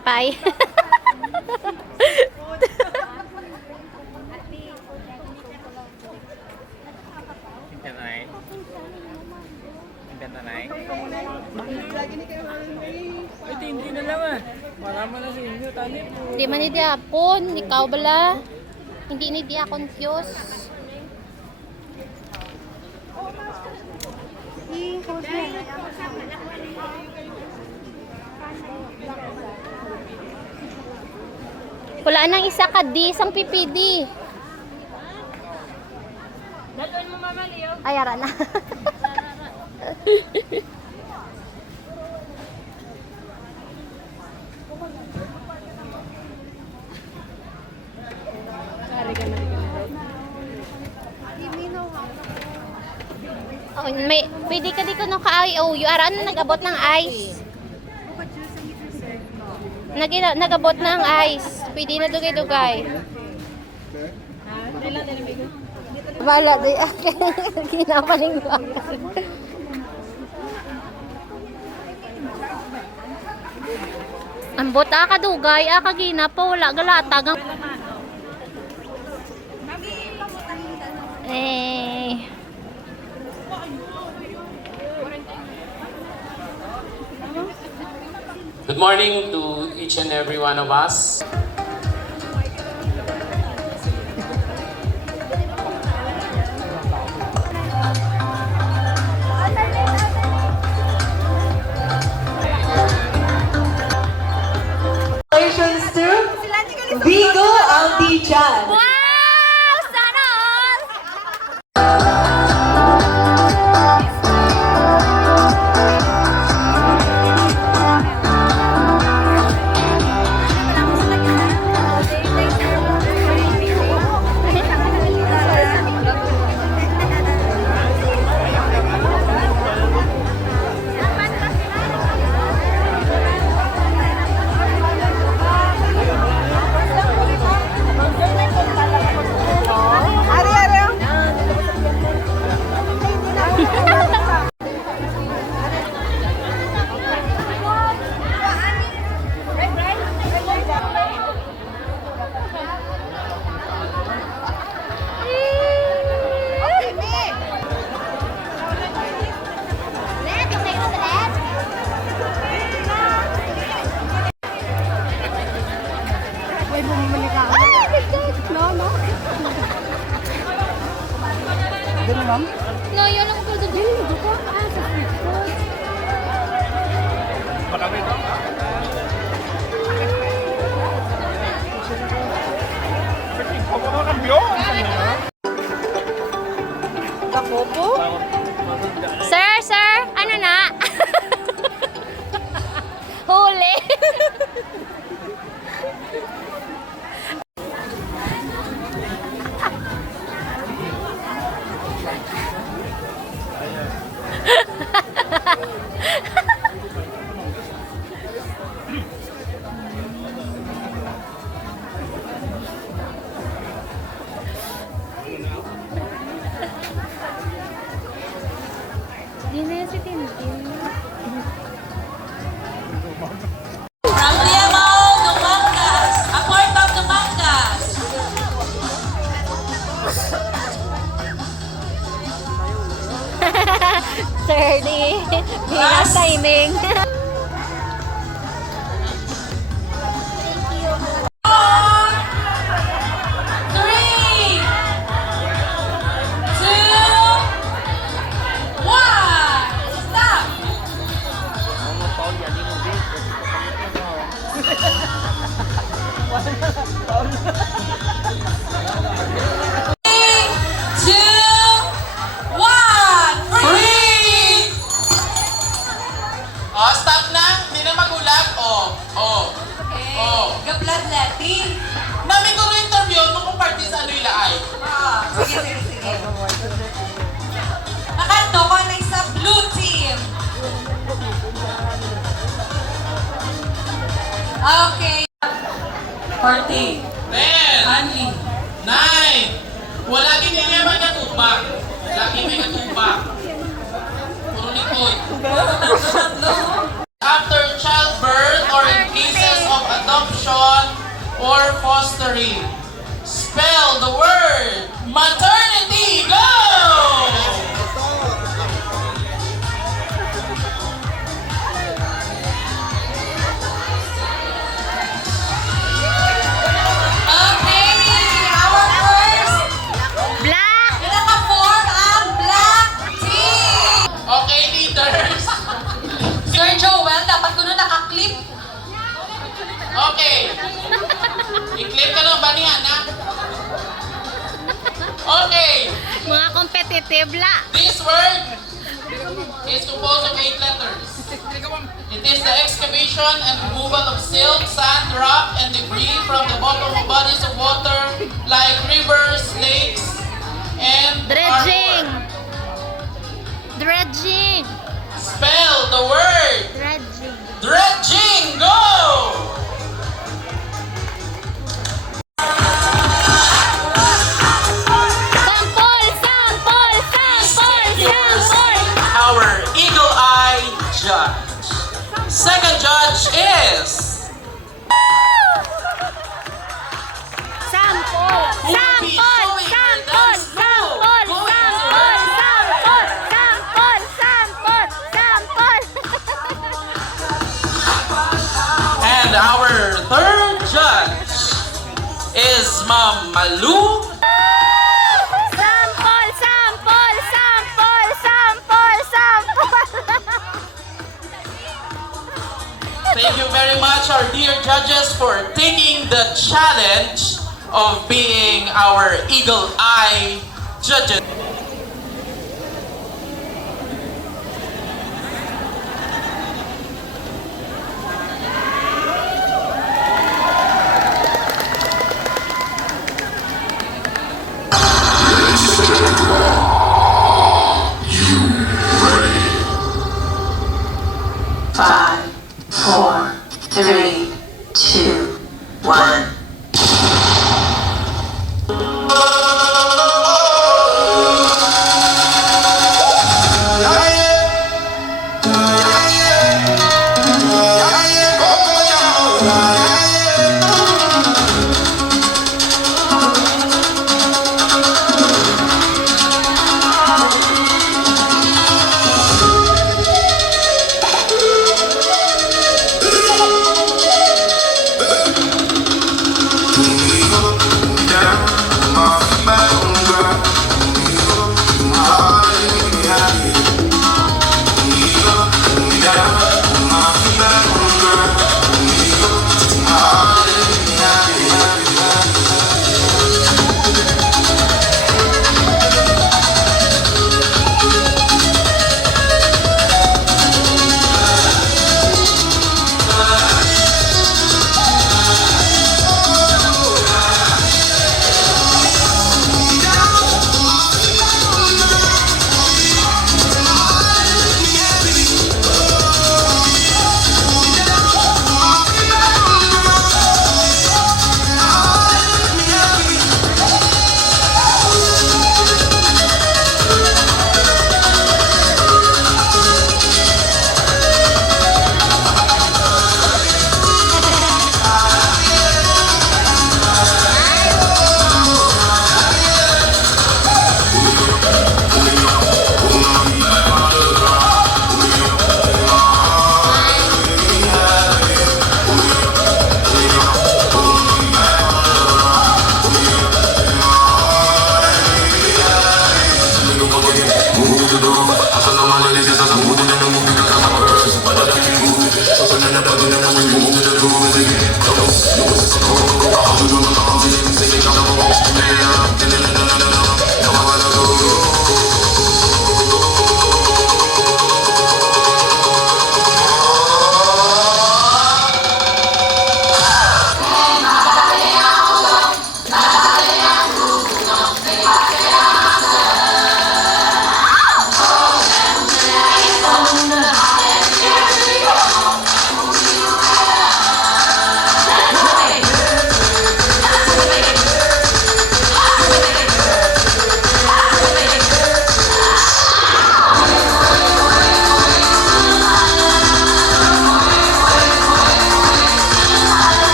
Pay. Ay, hindi na lang ah. Marama na sa inyo, tani po. Hindi man ni Diakon. Ikaw bala. Hindi ni Dia confused. Wala nang isa ka di sang PPD. Dalon mo mama Leo. Ay, ara na. Oh, may pwede ka di ko no kaay. Oh, yu ara na nagabot ng ice. Nagabot ng ice. Pwede na dugay-dugay. Wala di akin. Ginapaling ko. Ambot ka dugay, kagina pa wala galatag. Eh. Good morning to each and every one of us. Congratulations to Vigo Aldijan. Wow! Sana all! No, yun lang ko doon. Dito ko. Sa street food. Sir, ano na? Huli. Di na si Tintin. From Liamaw, Dumangas. A port of Dumangas. Sir, Bilang timing. Oh, stop na. Hindi na magulat. Bloodletting. Namin ko rin interview mo kung party sa ano ilaay. Sige. Nakanto ko na sa blue team. Okay. 40. 10, Hanli. 9, wala gini niya man natubak. Lagi may natubak. Puro likod. After childbirth or in cases of history. Spell the word maternity. Go! Okay, our first Black! naka-form ang black team. Okay, leaders. Sir Joel, dapat ko nun naka-clip. Okay. I-click ka ng banihan, ha? Okay. Mga competitive la. This word is composed of 8 letters. It is the excavation and removal of silt, sand, rock, and debris from the bottom of bodies of water like rivers, lakes, and Dredging. harbor. Dredging. Spell the word Dredging. dredging. Go! Sample! Sample! Sample! Sample! Our eagle eye judge. Second judge is Sample! Who will be Sample! showing her Sample! dance Sample! move? Go Sample! Sample! Sample! Sample! Sample! and our third judge is Ma'am Malu. Sample! Sample! Sample! Sample! Sample! Thank you very much, our dear judges, for taking the challenge of being our eagle eye judges. Five, four, three, two, one.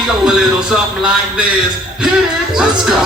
me go a little something like this. Hit it, let's go.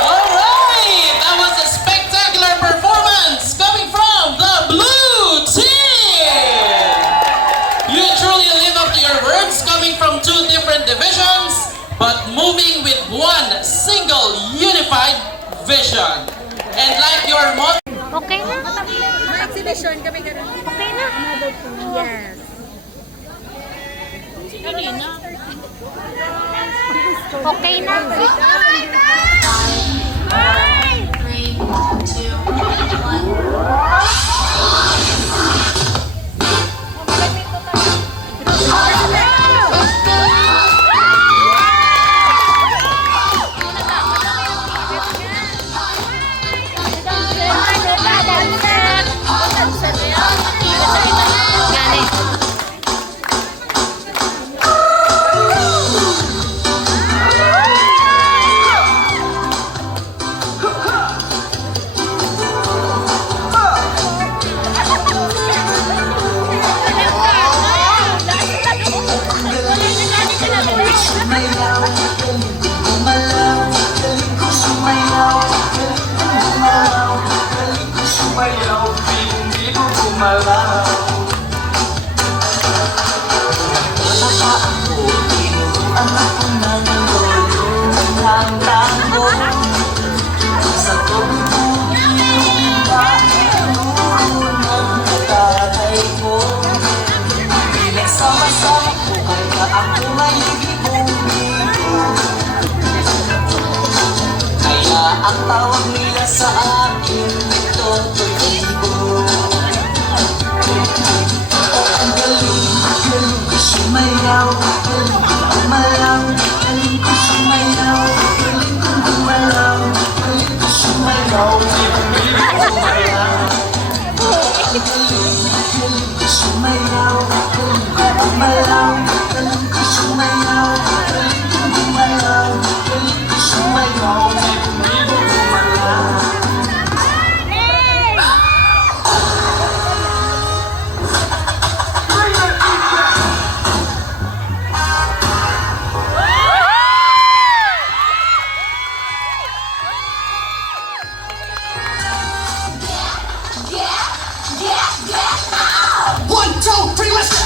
Alright, that was a spectacular performance coming from the blue team. You truly live up to your words, coming from two different divisions, but moving with one single unified vision. And like your motto, Okay na. May exhibition kami ganun. Okay na. Yes. Okay na. 3, 2, 1. Gani. Sumayaw, galing kong gumalaw, galing kong sumayaw, galing kong gumalaw, galing kong sumayaw, hindi ko gumalaw. Bata ako, tinuruan ako ng lolo, ng tango. Sa pagbubuti ng tinuro ng tatay ko. Pinagsama-sama ko, kaya ako may kaya ang tawag nila sa akin, ito Tulibo. Ang galing, galing ko sumayaw, galing ko gumalaw, galing ko sumayaw, galing ko gumalaw, galing ko sumayaw, galing ko gumalaw. Ang galing, galing ko sumayaw, galing ko gumalaw, galing ko sumayaw, galing ko gumalaw, galing ko sumayaw, galing ko gumalaw. One, two, three, let's go!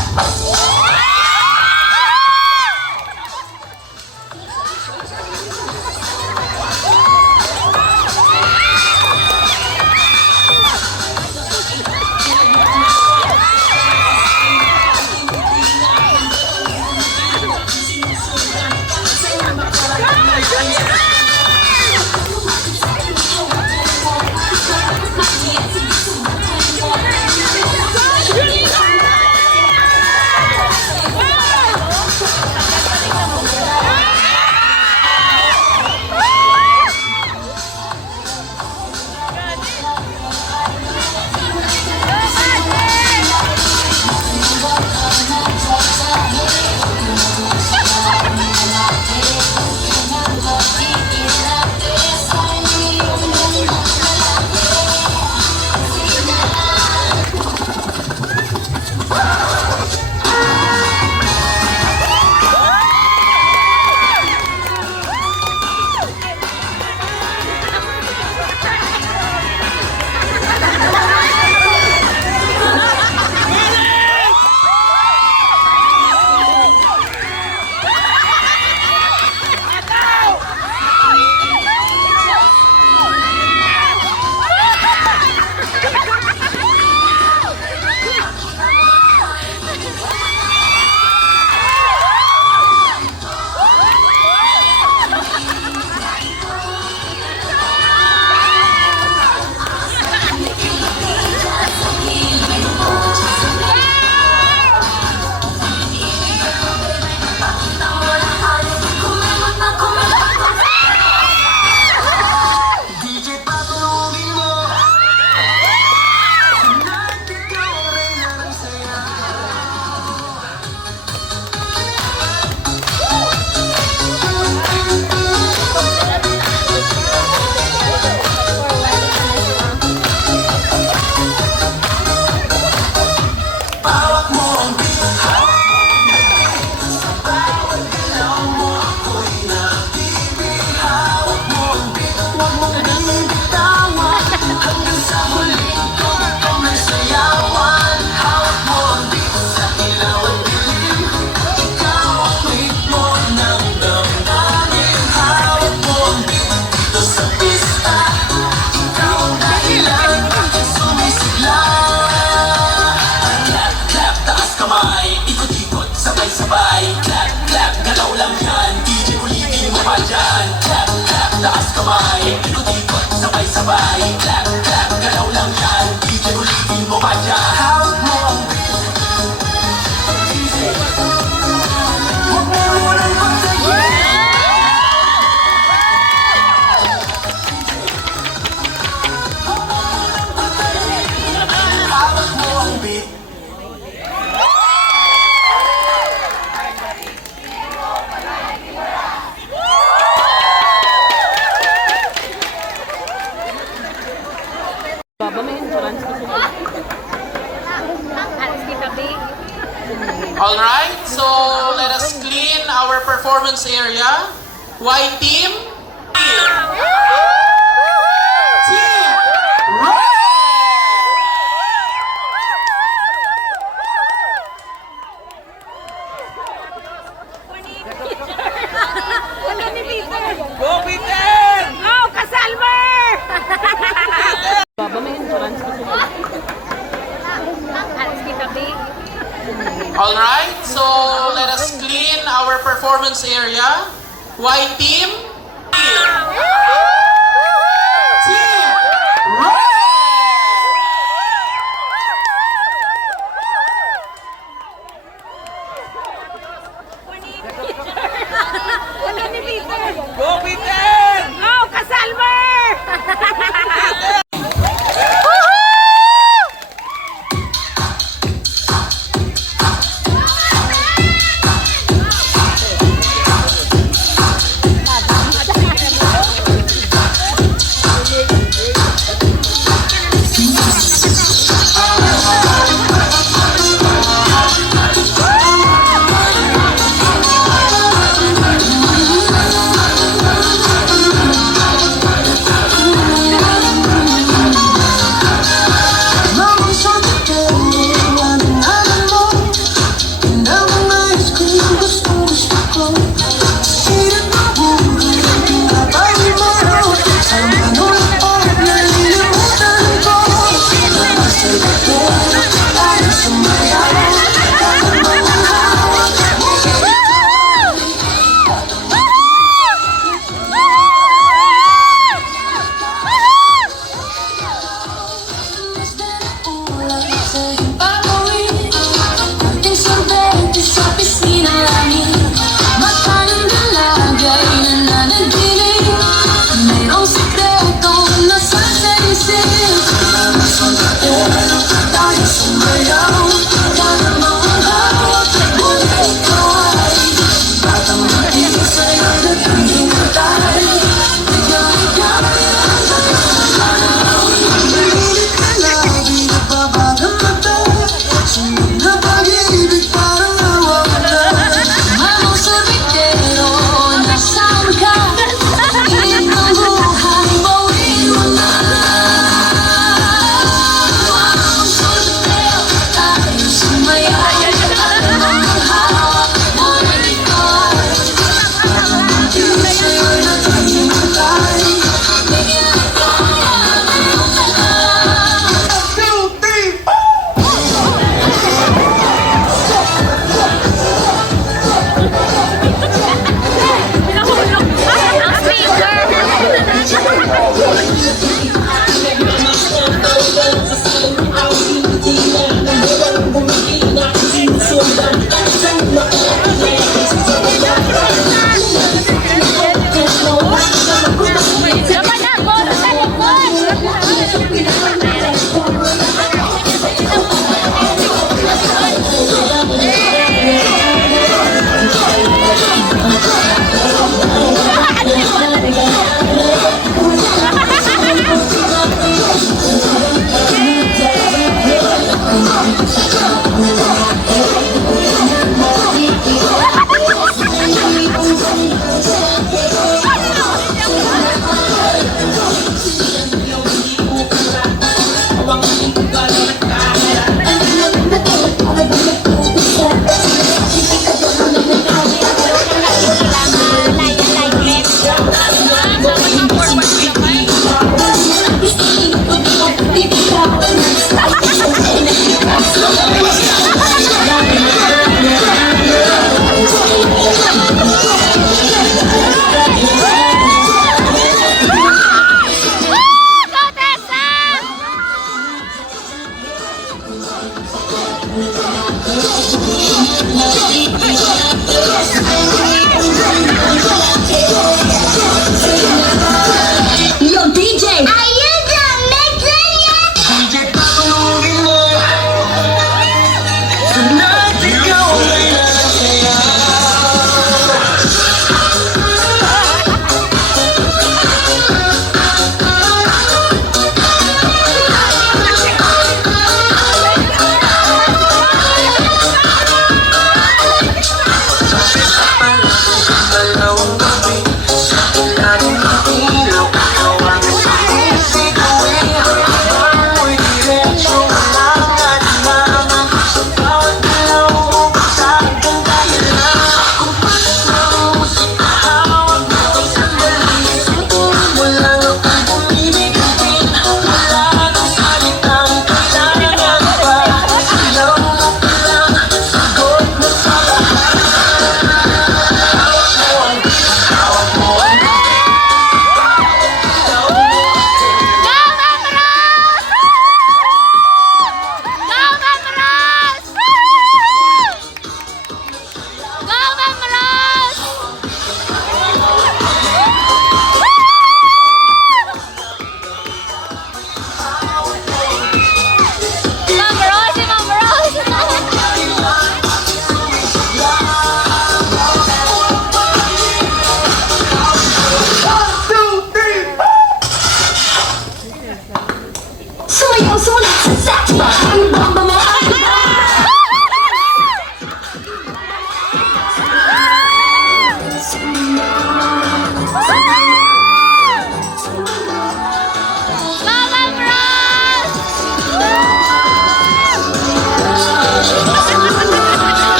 sabay Clap, clap, galaw lang yan DJ ulitin mo pa dyan Hawak mo ang beat DJ Huwag mo munang patayin Hawak mo ang beat Alright, so let us clean our performance area. White team. Team red. Go, Peter! Go, Kasalmer! Alright, so let us clean our performance area. White team. Team red. Go, Peter! Go, Kasalmer!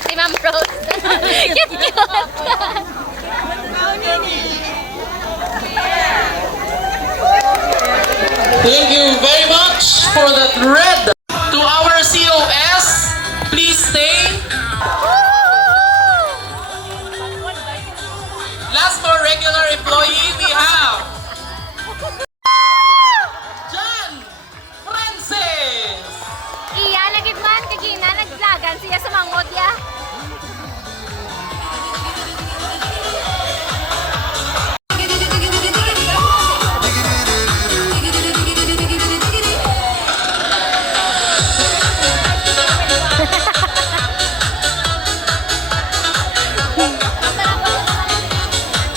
Si Ma'am Rose. Cute, cute. Thank you very much for that red. To our COS, please stay. Last for regular employee, we have John Francis. Iya, nagitman, kagina, naglagan siya sa mangod ya.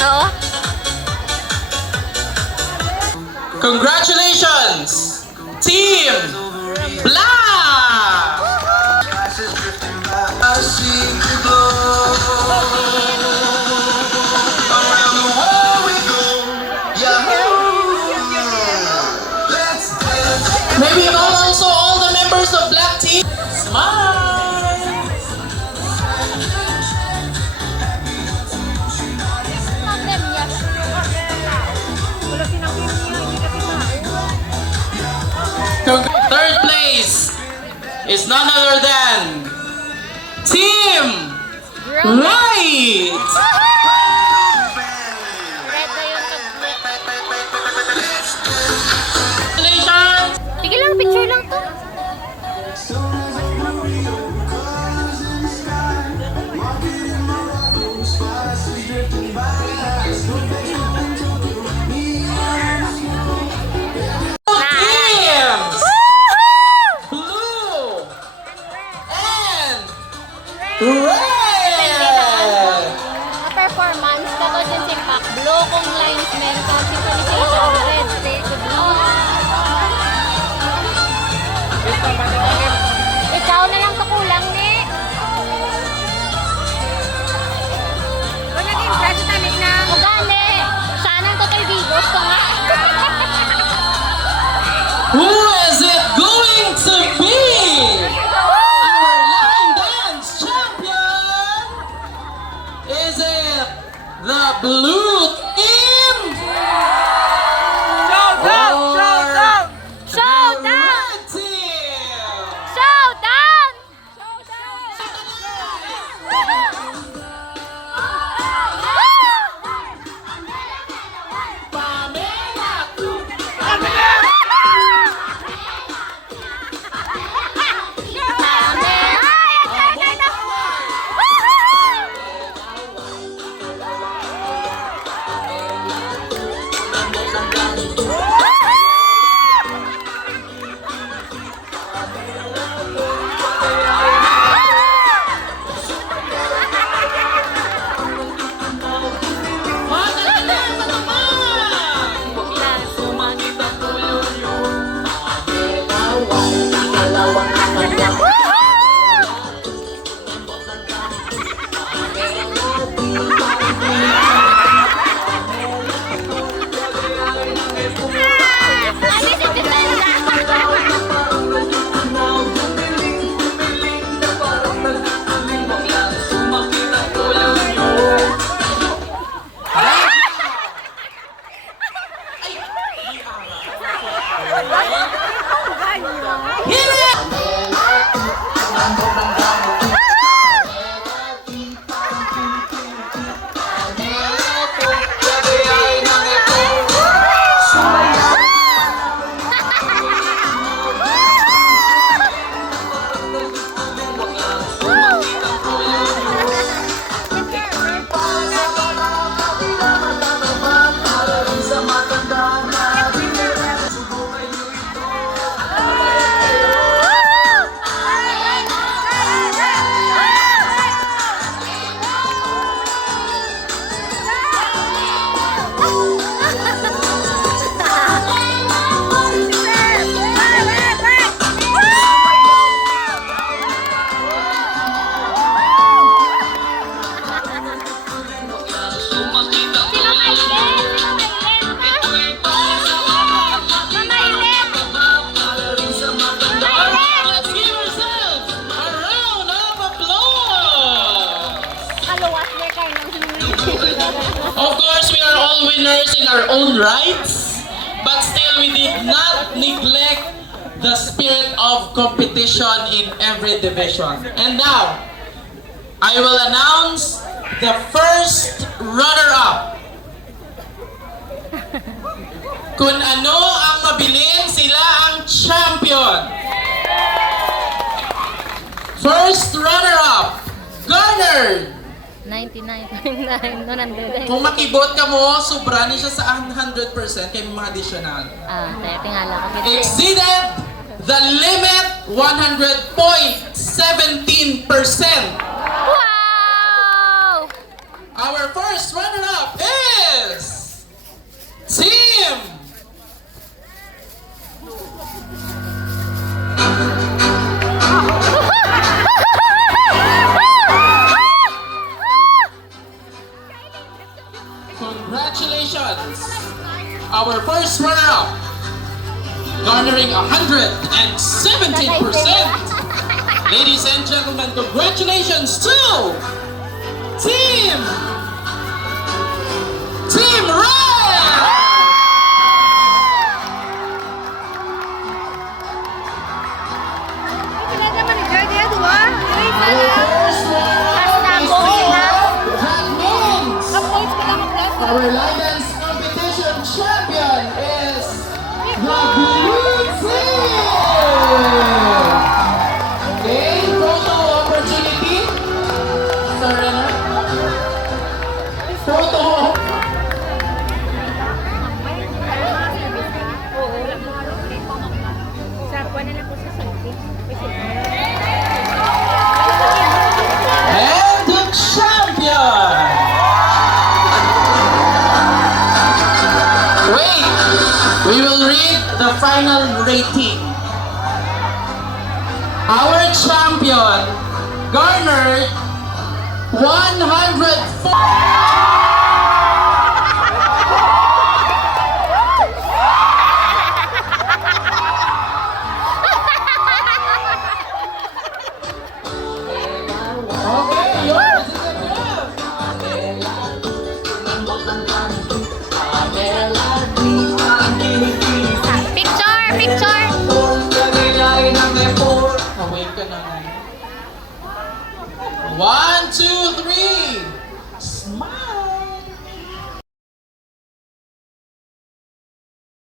Oo. Congratulations, Team Black. I see the glow. Around the world we go. Yahoo! Let's dance. May we call also all the members of Black Team. Smile. Third place is none other than Team White. Red na yun. Congratulations. Sige lang, picture lang to. Teams Blue and Red. Performance kato din si Pac Blue kung lines meron ka synchronization red to blue. Ikaw na lang sa kulang ni. Kung naging fresh tani na. Magani. Sana ang total videos ko nga. Who is it going to be? Our line dance champion? Is it the blue team? Showdown! Or Showdown! Showdown! red team? Showdown! Pamela our own rights, but still we did not neglect the spirit of competition in every division. And now, I will announce the first runner-up. Kung ano ang mabilin, sila ang champion. First runner-up, Garner. 99.9. No, nandun. Kung makibot ka mo, sobra ni siya sa 100% kay mga additional. 30 nga lang. Exceeded the limit 100.17%. Wow! Our first runner-up is Team Congratulations! Our first runner-up, garnering 117%. Ladies and gentlemen, congratulations to Team Red! Wala naman ni Jordi, ano ba? Our first runner-up is Team That means Points ka lang mag-plus. our line dance competition champion is the Blue Team! Okay, photo opportunity. Serena. Photo. And the champion! Wait! We will read the final rating. Our champion garnered 104. Okay, yours is a grab. Picture! Picture! Away ka na. 1, 2, 3. Smile.